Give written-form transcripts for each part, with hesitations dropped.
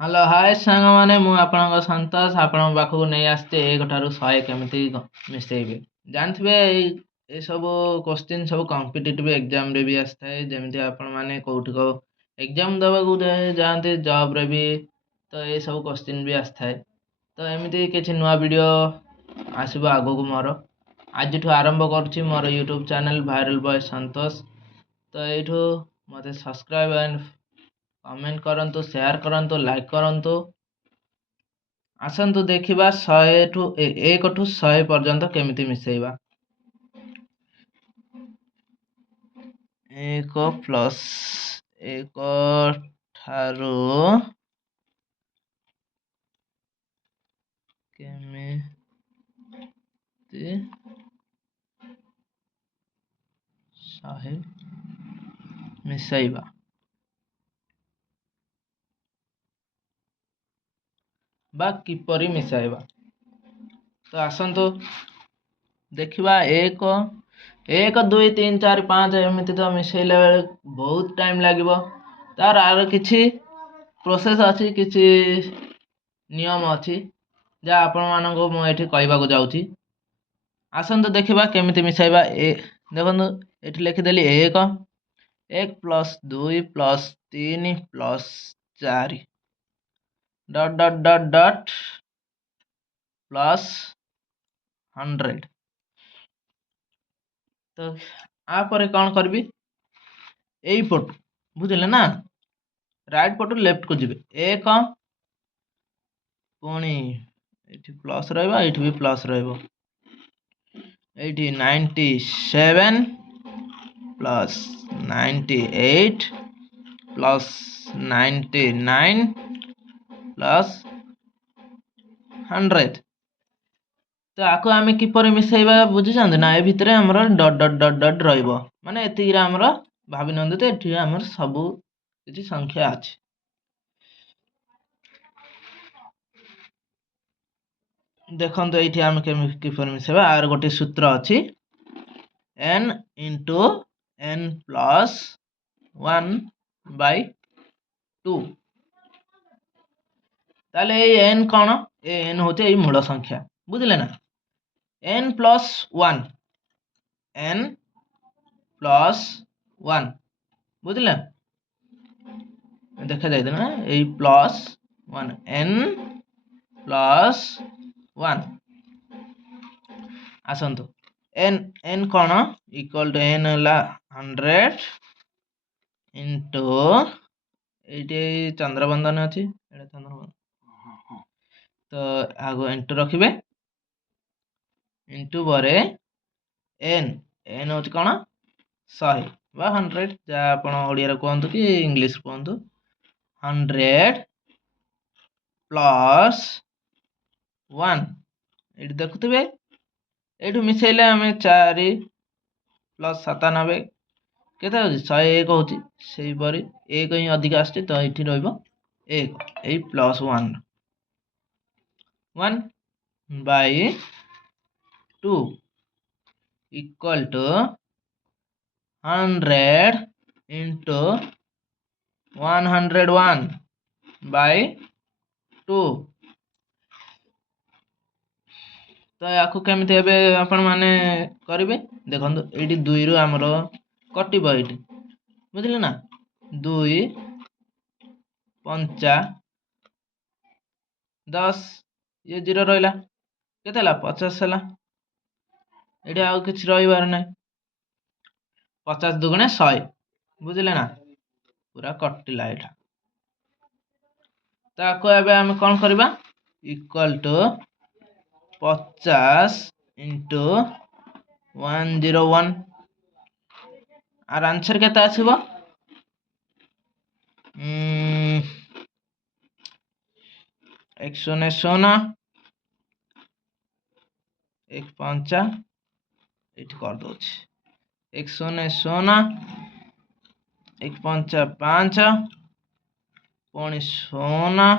Hello hi सांग माने मु आपणक संतोष आपण पाखक नहीं आसते एक ठारू 100 केमिति मिसेइबे जानथिबे ए सब क्वेश्चन सब कॉम्पिटिटिव एग्जाम रे भी आस्ताय जेमिति आपण माने कोउठी को एग्जाम दबा को जानते जॉब रे भी तो ए सब क्वेश्चन भी आस्ताय तो एमिति किछि नुवा वीडियो आसीबो आगो को मोर आज आरंभ करछि मोर यूट्यूब चैनल वायरल बॉय संतोष तो एठू मते सब्सक्राइब एंड कमेंट करंतु शेयर करंतु लाइक करंतु आसंतु देखिबा 100 ठू 1 ठू 100 पर्यंत केमिति मिसेइबा 1 प्लस 1 ठारू केमिति 100 मिसेइबा बा किपरि मिसाइबा तो आसंतु देखिबा 1 1 2 3 4 5 एमिति तो मिसेइले बेले बहुत टाइम लागिबो तार आरो किछि प्रोसेस अछि किछि नियम अछि जा आपण मानको मु एठी कहबा को जाउची आसंतु देखिबा केमिति मिसाइबा देखंतु एठी लिखि देली 1 1 plus 2 plus 3 plus 4 dot dot dot dot plus 100 तो आपर कौन करबी एई पट बुझले ना राइट पट लेफ्ट को जिबे 1 पुणी एठी प्लस रहबा एठी भी प्लस रहबो एठी 97 प्लस 98 प्लस 99 प्लस 100 तो आको आमे किपर मिसेइबा बुझिसंत ना ए भितरे हमर डॉट डॉट डॉट डॉट रहइबो माने एतिरा हमर भाबी नंदु ते एठी हमर सब किछि संख्या अछि देखंतु एठी हम किपर मिसेइबा आर गोटे सूत्र अछि n into n plus 1 by 2 ताले ए n कोन ए n होते ए मूल संख्या बुझले ना n plus 1 n plus 1 बुझले देखा जाय ना ए प्लस 1 n plus 1 आसंतु n कोन इक्वल टू n हला 100 into एटे चंद्रबंधन अछि एटा चंद्रबंधन तो आगो इंटू रखिबे इंटू बरे n होची कोन 100 बा 100 जा आपण ओडिया रे कहंतु कि इंग्लिश कहंतु 100 प्लस 1 एटी देखुथिबे एठू मिसेले हमें 4 प्लस 97 केते होची 101 होची सेही परी 1 ही अधिक आछी तो एठी रहइबो 1 ए plus 1 1 by 2 equal to 100 into 101 by 2 तो याकू केमिति हेबे आपण माने करिवे देखंतु एठी 2 रु हमरो कटिबो एठी बुझले ना 2 5 10 ये 0 रहला केतेला 50 हला एठी आउ किछ रहिबार नै 50 दुगुणे 100 बुझले ना पूरा कटिला एठा ताको एबे हम कोन करबा इक्वल टू 50 into 101 आर आंसर केता आसीबो 190 1 5 एठी कर दोछि 190 1 5 5 पुणी 0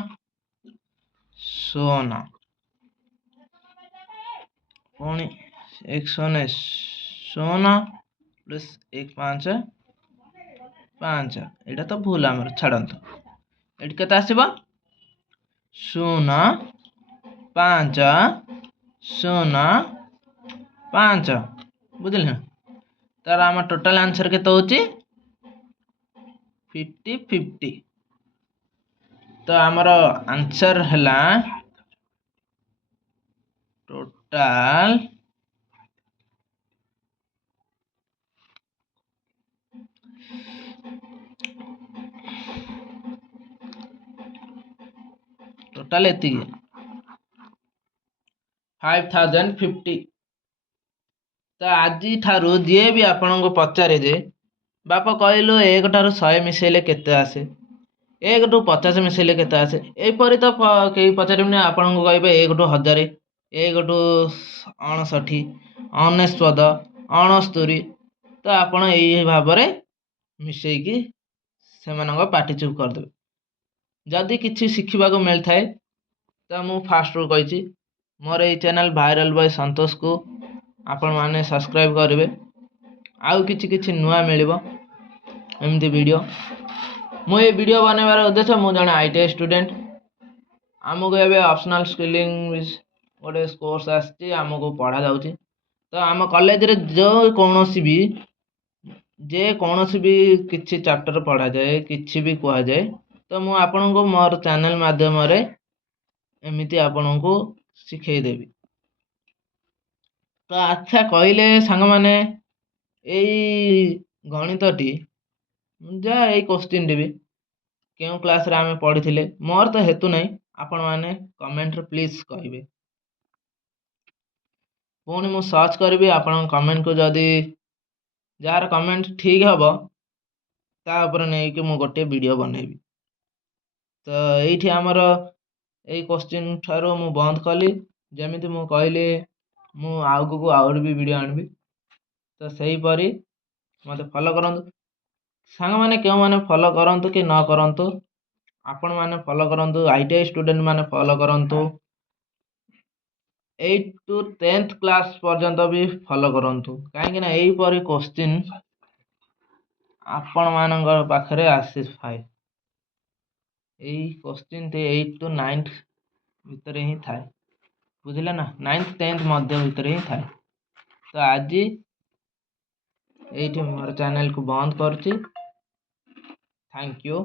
0 पुणी 190 प्लस 1 5 5 एटा तो भूल हमर छाडंत एठी केता आसीबो ଶୂନ 5 0 5 ବୁଝିଲେ ନା। ତାର ଆମ ଟୋଟାଲ आंसर କେତେ होची 50 तो आमर आंसर हैला टोटाल 5050। तो आज ठारू जी भी आपण को पचारे जे बाप कहलु 1 ठारू 100 मिसेले केते आसे 1 टू 50 मिसेले केते आसे एपरी तो कई पचारिबने आपण को कहबे 1 टू 1000 1 टू 59 99 69 तो आपण एई भाबरे मिसेई की सेमानंग पार्टी चुप कर देबे। जदि किछि शिखिबा को मिल थाए तो मु फास्ट रू कहिछि मोर एई चैनल वायरल बॉय संतोष को आपण माने सब्सक्राइब करिवे। आउ किछि किछि नुआ मिलिबो एमती वीडियो मु ये वीडियो बनैबार उद्देश्य मु जने आईटीआई स्टूडेंट आमको एबे ऑप्शनल स्किलिंग गोटे कोर्स आछि आमको पढ़ा जाउछि। तो आम कॉलेज रे जो कौनसी भी किछि चैप्टर पढ़ा जाए किछि भी कहा जाए तो मु आपण को मोर चैनल माध्यम रे एमिति आपण को सिखै देबी। तो अच्छा कहले सांग माने एई गणितटी जा एई क्वेश्चन देबी केउ क्लास रे आमे पढ़िथिले मोर तो हेतु नै आपण माने कमेंट रे प्लीज कहिबे पुणी मु सर्च करबी आपण कमेंट को जदी जार कमेंट ठीक हबो ता ऊपर नै कि मु गोटे वीडियो बनेबी। तो एठी हमर एई क्वेश्चन ठारो मु बंद कली जेमिति मु कहली मु आगु को आउर भी वीडियो आनबी। तो सही परी मते फॉलो करंतु सांग माने केउ माने फॉलो करंतु कि न करंतु आपण माने फॉलो करंतु आईटीआई स्टूडेंट माने फॉलो करंतु 8 टू 10th क्लास पर्यंत भी फॉलो करंतु काहे ना एई परी क्वेश्चन आपण मानकर पाखरे आसी थाए एई क्वेश्चन ते 8 टू 9th भितरे ही थाए बुझिले ना 9th 10th मध्य भितरे ही थाए। तो आज एठी मोर चैनल को बंद करछि। Thank you.